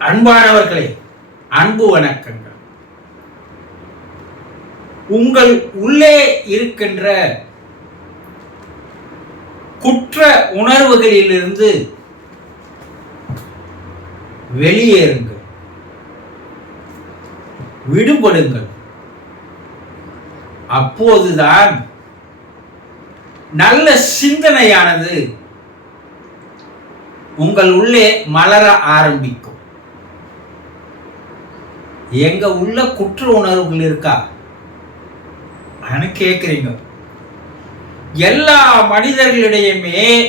அன்பானவர்களே அன்பு வணக்கங்கள். உங்கள் உள்ளே இருக்கின்ற குற்ற உணர்வுகளிலிருந்து வெளியேறுங்கள். விடுபடுங்கள். அப்போதுதான் நல்ல சிந்தனையானது உங்கள் உள்ளே மலர ஆரம்பிக்கும். எங்க உள்ள குற்ற உணர்வுகள் இருக்கா? ஆனா கேக்குறீங்க. எல்லா மனிதர்களிடையுமே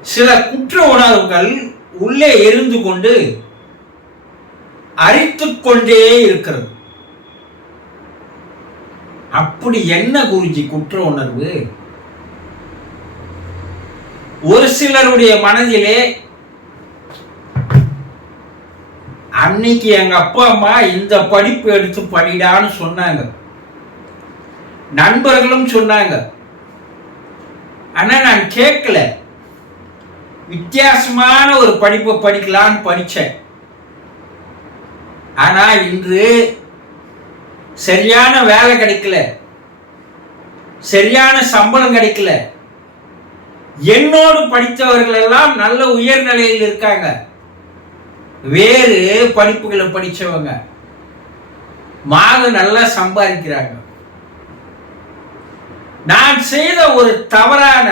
சில குற்ற உணர்வுகள் உள்ளே இருந்து கொண்டு அரித்துக் கொண்டே இருக்கிறது. அப்படி என்ன குருஜி குற்ற உணர்வு? ஒரு சிலருடைய மனதிலே அன்னைக்கு எங்க அப்பா அம்மா இந்த படிப்பு எடுத்து படிடான்னு சொன்னாங்க. நண்பர்களும் சொன்னாங்க. ஆனா நான் கேட்கல. வித்தியாசமான ஒரு படிப்பை படிக்கலான்னு படிச்சேன். ஆனா இன்று சரியான வேலை கிடைக்கல. சரியான சம்பளம் கிடைக்கல. என்னோடு படித்தவர்கள் எல்லாம் நல்ல உயர்நிலையில் இருக்காங்க. வேறு படிப்புகளை படித்தவங்க மாதம் நல்லா சம்பாதிக்கிறாங்க. நான் செய்த ஒரு தவறான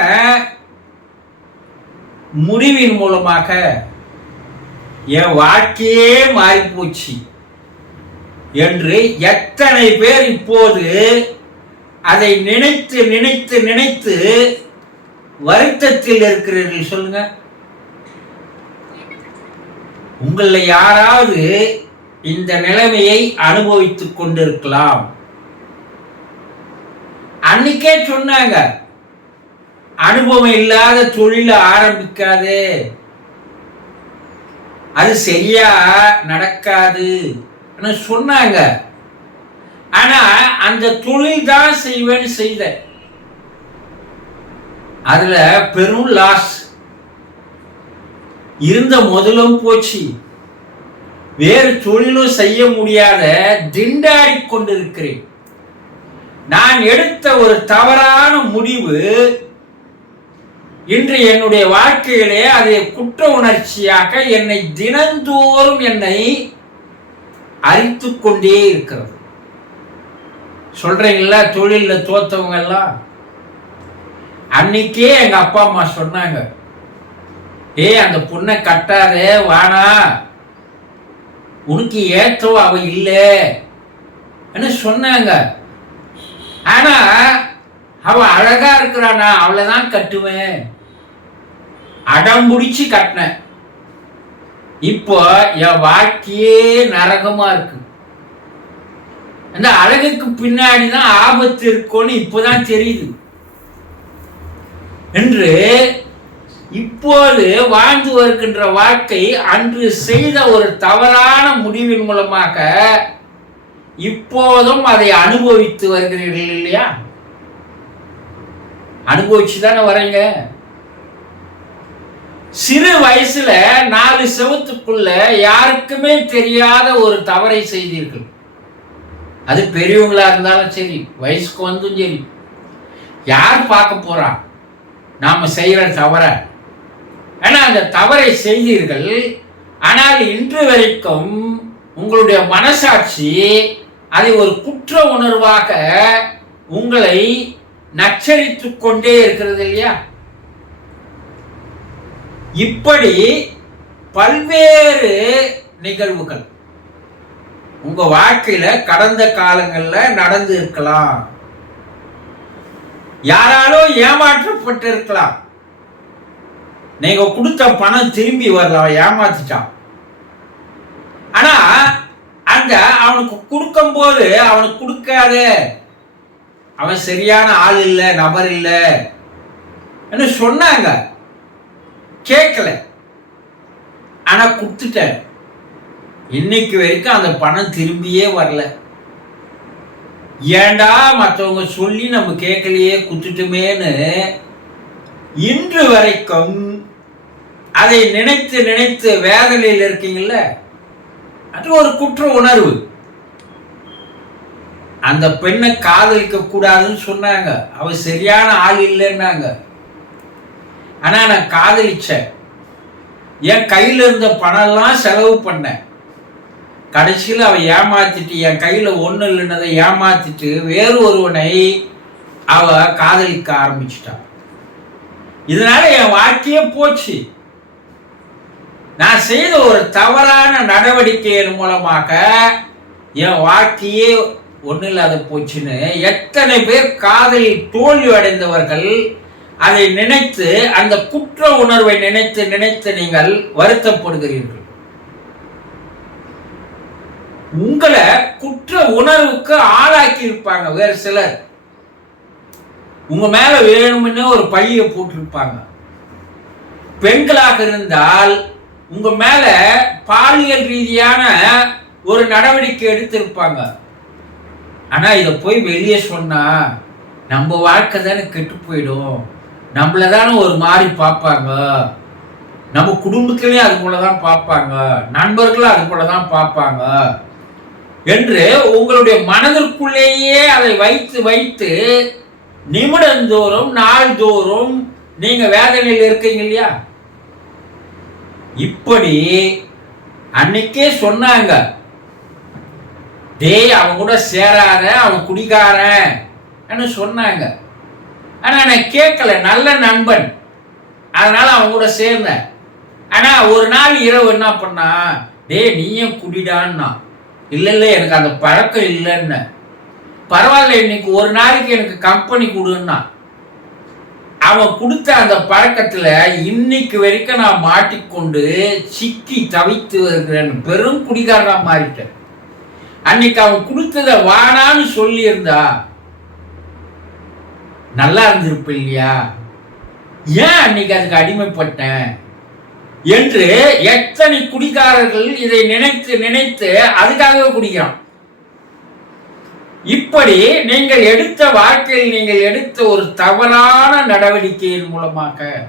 முடிவின் மூலமாக என் வாழ்க்கையே மாறி போச்சு என்று எத்தனை பேர் இப்போது அதை நினைத்து நினைத்து நினைத்து வருத்தத்தில் இருக்கிறீர்கள் சொல்லுங்கள் உங்களில் யாராவது இந்த நிலைமையை அனுபவித்துக் கொண்டிருக்கலாம். அன்னைக்கே சொன்னாங்க அனுபவம் இல்லாத தொழில ஆரம்பிக்காதே. அது சரியா நடக்காது சொன்னாங்க. ஆனா அந்த தொழில் தான் செய்வேன்னு செய்த அதுல பெரும் லாஸ் இருந்த முதலும் போச்சு. வேறு தொழிலும் செய்ய முடியாத திண்டாடி கொண்டிருக்கிறேன். நான் எடுத்த ஒரு தவறான முடிவு இன்று என்னுடைய வாழ்க்கையிலே அதை குற்ற உணர்ச்சியாக என்னை தினந்தோறும் என்னை அரித்து கொண்டே இருக்கிறது. சொல்றீங்களா? தொழிலில் தோத்தவங்க எல்லாம்? அன்னைக்கே எங்க அப்பா அம்மா சொன்னாங்க ஏய் அந்த பொண்ணை கட்டாதே வானா உனக்கு ஏற்றவ அவ இல்லை. சொன்னாங்க? ஆனா அவ அழகா இருக்கிறானா? அவளை தான் கட்டுவேன். அடம் முடிச்சு கட்டினேன். இப்போ என் வாழ்க்கையே நரகமா இருக்கு. அந்த அழகுக்கு பின்னாடி தான் ஆபத்து இருக்கும்னு இப்போதான் தெரியுது. என்று இப்போது வாழ்ந்து வருகின்ற வாழ்க்கை அன்று செய்த ஒரு தவறான முடிவின் மூலமாக இப்போதும் அதை அனுபவித்து வருகிறீர்கள் இல்லையா? அனுபவிச்சு தானே வரீங்க சிறு வயசுல நாலு செவத்துக்குள்ள யாருக்குமே தெரியாத ஒரு தவறை செய்தீர்கள். அது பெரியவங்களா இருந்தாலும் சரி வயசுக்கு வந்தும் சரி. யார் பார்க்க போறா? நாம செய்யற தவறை ஏன்னா அந்த தவறை செய்தீர்கள். ஆனால் இன்று வரைக்கும் உங்களுடைய மனசாட்சி அதை ஒரு குற்ற உணர்வாக உங்களை நச்சரித்து கொண்டே இருக்கிறது இல்லையா? இப்படி பல்வேறு நிகழ்வுகள் உங்க வாழ்க்கையில கடந்த காலங்கள்ல நடந்து இருக்கலாம் யாராலும் ஏமாற்றப்பட்டிருக்கலாம். நீங்க கொடுத்த பணம் திரும்பி வரல அவன் ஏமாத்திட்டான். ஆனா அந்த அவனுக்கு கொடுக்கும் போது அவனுக்கு கொடுக்காத. அவன் சரியான ஆள் இல்லை நபர் இல்லை. சொன்னாங்க? கேட்கல ஆனா கொடுத்துட்டேன் இன்னைக்கு வரைக்கும் அந்த பணம் திரும்பியே வரல. ஏண்டா மற்றவங்க சொல்லி நம்ம கேட்கலையே குத்துட்டுமேன்னு இன்று வரைக்கும் அதை நினைத்து நினைத்து வேதனையில் இருக்கீங்கல்ல? அது ஒரு குற்ற உணர்வு. அந்த பெண்ணை காதலிக்க கூடாதுன்னு சொன்னாங்க. அவ சரியான ஆள் இல்லைன்னாங்க. ஆனா நான் காதலிச்சேன். என் கையில இருந்த பணம்லாம் செலவு பண்ணேன். கடைசியில் அவ ஏமாத்திட்டு என் கையில ஒண்ணு இல்லைன்னதை ஏமாத்திட்டு வேறு ஒருவனை அவ காதலிக்க ஆரம்பிச்சிட்டான் இதனால என் வாழ்க்கையே போச்சு. நான் செய்த ஒரு தவறான நடவடிக்கையின் மூலமாக என் வாழ்க்கையே ஒன்றும் இல்லாத போச்சுன்னு எத்தனை பேர் காதலில் தோல்வி அடைந்தவர்கள் அதை நினைத்து அந்த குற்ற உணர்வை நினைத்து நினைத்து நீங்கள் வருத்தப்படுகிறீர்கள். உங்களை குற்ற உணர்வுக்கு ஆளாக்கி இருப்பாங்க வேறு சிலர். உங்க மேல வேணும்னு ஒரு பழியை போட்டிருப்பாங்க. பெண்களாக இருந்தால் உங்க மேல பாலியல் ரீதியான ஒரு நடவடிக்கை எடுத்திருப்பாங்க. ஆனா இதை போய் வெளியே சொன்னா நம்ம வாழ்க்கை தானே கெட்டு போயிடும். நம்மள தானே ஒரு மாதிரி பார்ப்பாங்க நம்ம குடும்பத்திலையும் அது போல தான் பார்ப்பாங்க நண்பர்களும் அது போல தான் பார்ப்பாங்க என்று உங்களுடைய மனதிற்குள்ளேயே அதை வைத்து வைத்து நிமிடந்தோறும் நாள்தோறும் நீங்க வேதனையில் இருக்கீங்க இல்லையா? இப்படி அன்னைக்கே சொன்னாங்க. டேய் அவன் கூட சேராத அவன் குடிக்காரன் சொன்னாங்க. ஆனால் நான் கேட்கல நல்ல நண்பன். அதனால அவன் கூட சேர்ந்தேன் ஆனால் ஒரு நாள் இரவு என்ன பண்ணா டேய் நீயும் குடிடான்னா. இல்லை இல்லை எனக்கு அந்த பழக்கம் இல்லைன்னு. பரவாயில்ல இன்னைக்கு ஒரு நாளைக்கு எனக்கு கம்பெனி கொடுன்னா. அவன் கொடுத்த அந்த பழக்கத்துல இன்னைக்கு வரைக்கும் நான் மாட்டிக்கொண்டு சிக்கி தவித்து வருகிறேன். பெரும் குடிகாரனா மாறிட்டேன். அன்னைக்கு அவன் கொடுத்தத வானான்னு சொல்லியிருந்தா நல்லா இருந்திருப்ப இல்லையா? ஏன் அன்னைக்கு அதுக்கு அடிமைப்பட்டேன்? என்று எத்தனை குடிகாரர்கள் இதை நினைத்து நினைத்து அதுக்காகவே குடிக்கிறான். இப்படி நீங்கள் எடுத்த வாழ்க்கையில் நீங்கள் எடுத்த ஒரு தவறான நடவடிக்கையின் மூலமாக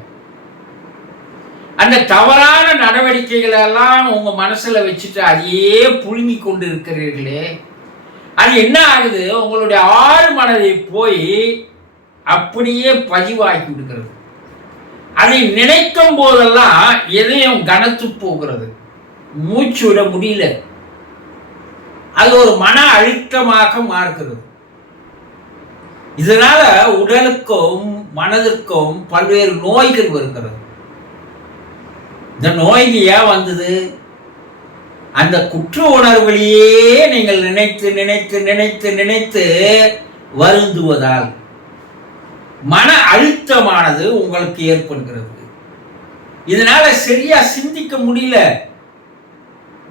அந்த தவறான நடவடிக்கைகள் எல்லாம் உங்க மனசுல வச்சுட்டு அதையே புழுங்கி கொண்டு இருக்கிறீர்களே அது என்ன ஆகுது? உங்களுடைய ஆறு மனதை போய் அப்படியே பதிவாகி விடுகிறது. அதை நினைக்கும் போதெல்லாம் எதையும் கனத்து போகிறது. மூச்சு விட முடியல. அது ஒரு மன அழுத்தமாக மாறுகிறது. இதனால உடலுக்கும் மனதிற்கும் பல்வேறு நோய்கள் வருகிறது. இந்த நோய்க்கு ஏன் வந்தது? அந்த குற்ற உணர்வுகளையே நீங்கள் நினைத்து நினைத்து நினைத்து நினைத்து வருந்துவதால் மன அழுத்தமானது உங்களுக்கு ஏற்படுகிறது. இதனால சரியா சிந்திக்க முடியல.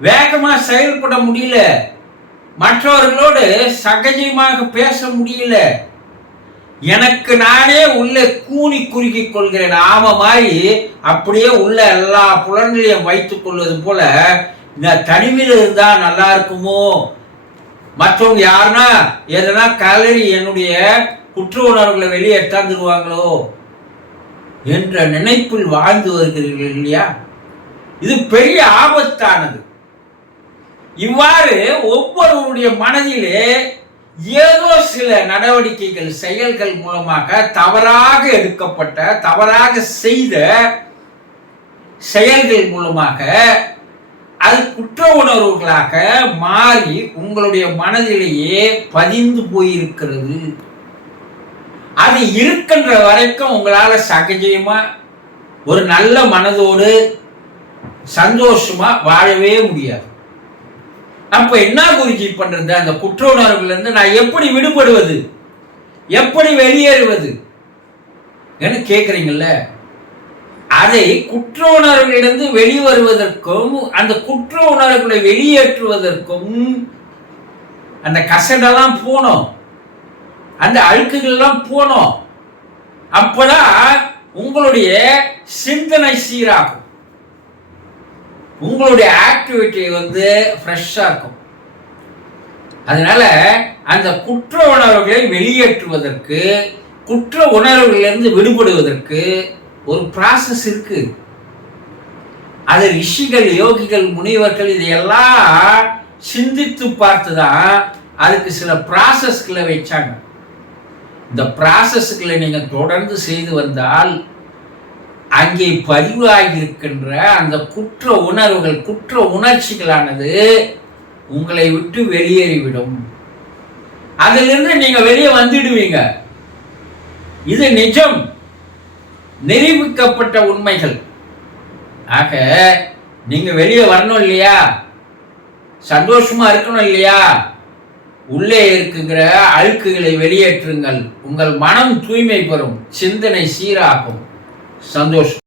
வேகமா செயல்பட முடியல. மற்றவர்களோடு சகஜமாக பேச முடியல. எனக்கு நானே உள்ளே கூனி குறுக்கி கொள்கிறேன். ஆம மாதிரி அப்படியே உள்ள எல்லா புலன்களையும் வைத்துக் கொள்வது போல இந்த தனிமையில் இருந்தால் நல்லா இருக்குமோ? மற்றவங்க யாருன்னா எதனா கலரி என்னுடைய குற்ற உணர்வுகளை வெளியே எடுத்தாந்துருவாங்களோ என்ற நினைப்பில் வாழ்ந்து வருகிறீர்கள் இல்லையா? இது பெரிய ஆபத்தானது. இவ்வாறு ஒவ்வொருவருடைய மனதிலே ஏதோ சில நடவடிக்கைகள் செயல்கள் மூலமாக தவறாக எடுக்கப்பட்ட தவறாக செய்த செயல்கள் மூலமாக அது குற்ற உணர்வுகளாக மாறி உங்களுடைய மனதிலேயே பதிந்து போயிருக்கிறது. அது இருக்கின்ற வரைக்கும் உங்களால் சகஜமா ஒரு நல்ல மனதோடு சந்தோஷமா வாழவே முடியாது. அப்ப என்ன குருஜி பண்றது? அந்த குற்ற உணர்வுல இருந்து நான் எப்படி விடுபடுவது? எப்படி வெளியேறுவது? என்ன கேட்குறீங்கல்ல அதை குற்ற உணர்வுகளிலிருந்து வெளிவருவதற்கும் அந்த குற்ற உணர்வுகளை வெளியேற்றுவதற்கும் அந்த கசடெல்லாம் போனோம். அந்த அழுக்குகள்லாம் போனோம். அப்பதான் உங்களுடைய சிந்தனை சீராகும். உங்களுடைய ஆக்டிவிட்டி வந்து ஃப்ரெஷ்ஷாக இருக்கும். அதனால அந்த குற்ற உணர்வுகளை வெளியேற்றுவதற்கு குற்ற உணர்வுகளிலிருந்து விடுபடுவதற்கு ஒரு ப்ராசஸ் இருக்கு. அது ரிஷிகள் யோகிகள் முனிவர்கள் இதையெல்லாம் சிந்தித்து பார்த்து தான் அதுக்கு சில ப்ராசஸ்களை வச்சாங்க. இந்த ப்ராசஸ்களை நீங்கள் தொடர்ந்து செய்து வந்தால் அங்கே பதிவாகியிருக்கின்ற அந்த குற்ற உணர்வுகள் குற்ற உணர்ச்சிகளானது உங்களை விட்டு வெளியேறிவிடும். அதிலிருந்து நீங்க வெளியே வந்துடுவீங்க. இது நிஜம். நிரூபிக்கப்பட்ட உண்மைகள். ஆக நீங்க வெளியே வரணும் இல்லையா? சந்தோஷமா இருக்கணும் இல்லையா? உள்ளே இருக்குங்கிற அழுக்குகளை வெளியேற்றுங்கள். உங்கள் மனம் தூய்மை பெறும். சிந்தனை சீராகும். சந்தோஷம்